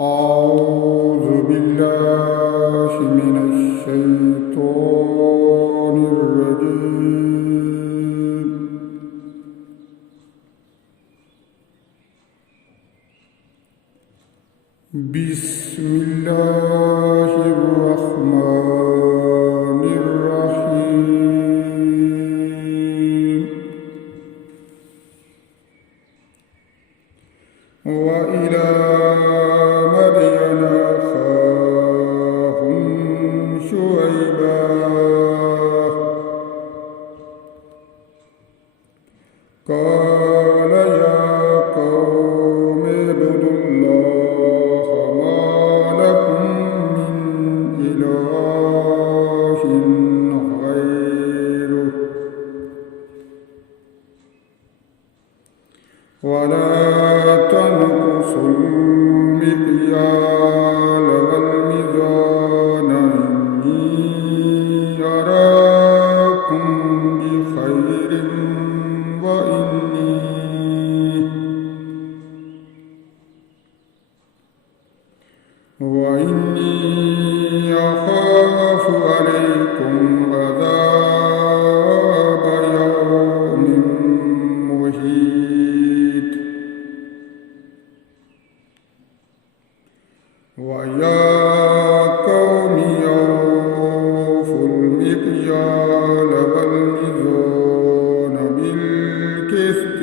أعوذ بالله من الشيطان الرجيم. بسم الله الرحمن الرحيم. وإلى مدين أخاهم شعيبا قال يا قوم اعبدوا الله ما لكم من إله غيره ولا تنقصوا المكيال والميزان إني أراكم بخير وإني أخاف عليكم عذاب يوم محيط. ويا قوم أوفوا المكيال والميزان بالقسط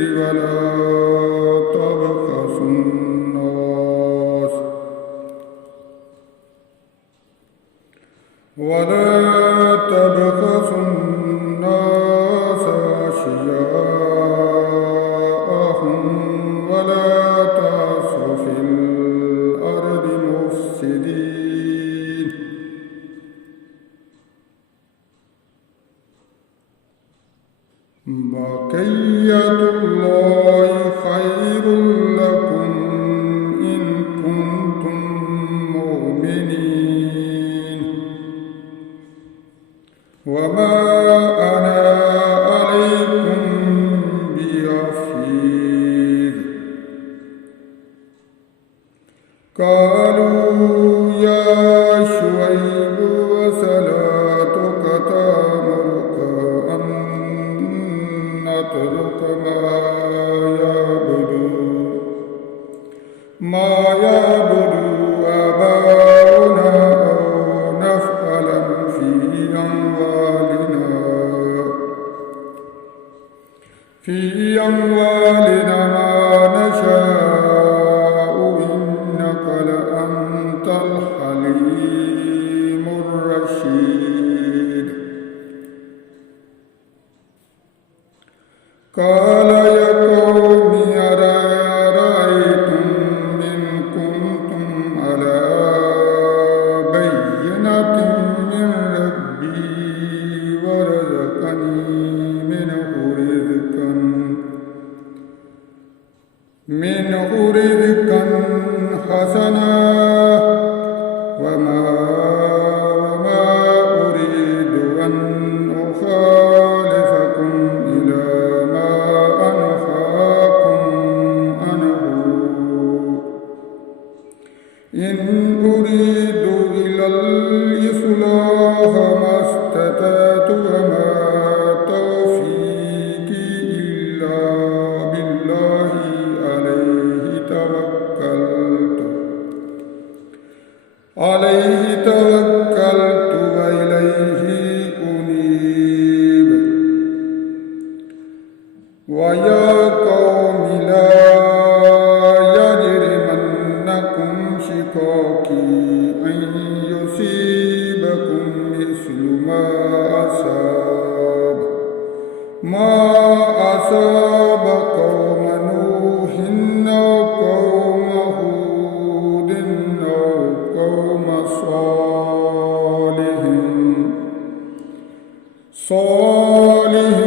ولا تبخسوا الناس أشياءهم ولا تعثوا في الأرض مفسدين. بقية الله خير لكم إن كنتم مؤمنين وما أنا عليكم بحفيظ. قالوا يا شعيب وصلاتك تأمرك أن نترك ما يعبد آباؤنا أو نفعل في أموالنا ما نشاء إنك لأنت الحليم الرشيد. قال يا قوم أرأيتم إن كنتم على بينة من ربي ورزقني منه رزقا حسنا وما أريد أن أخالفكم إلى ما أنهاكم عنه إن أريد إلا الإصلاح ما استطعت وما توفيقي إلا بالله عليه توكلت وإليه أنيب. ويا قوم لا يجرمنكم شقاقي أن يصيبكم مثل ما أصاب قوم نوح أو قوم هود أو قوم صالح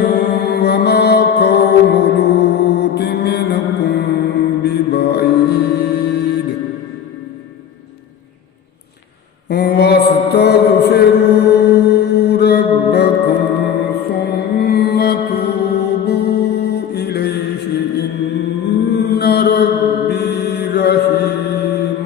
وما قوم لوط منكم ببعيد. واستغفروا ربكم ثم توبوا إليه إن ربي رحيم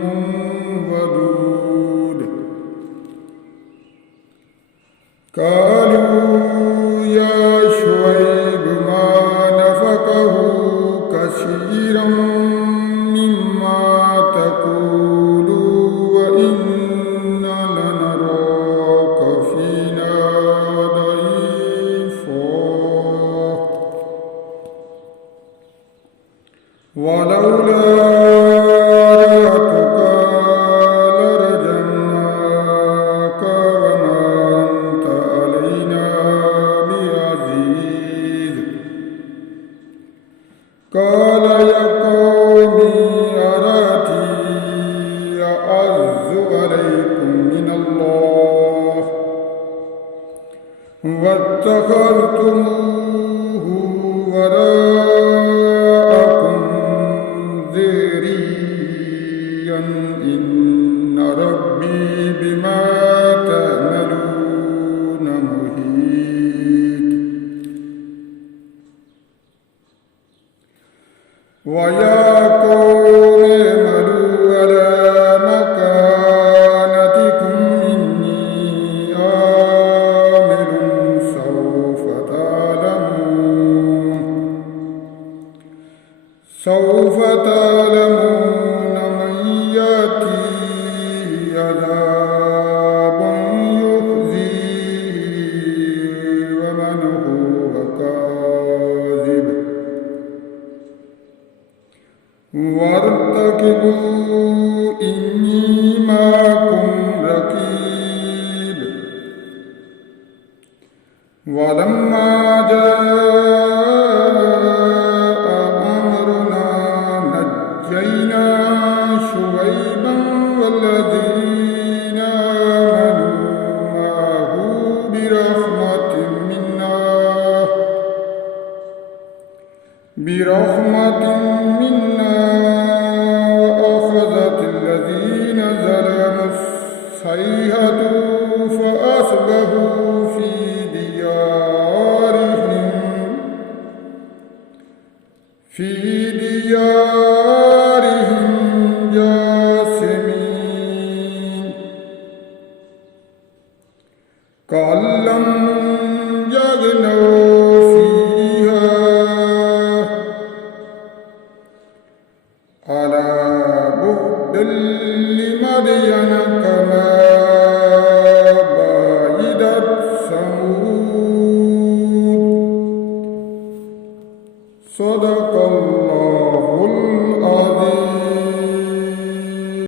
واتخذتموه وراءكم ذريا إن ربي بما تعملون محيط ويا قوم اعملوا على مكانتكم إني عامل سوف تعلمون من يأتيه عذاب يخزيه ومن هو كاذب وارتقبوا إني معكم رقيب ولما جاء أمرنا نجينا شعيبا والذين آمنوا معه برحمة منا وأخذت الذين ظلموا الصيحة فأصبحوا في ديارهم جاثمين كأن لم يغنوا فيها ألا بعدا لمدين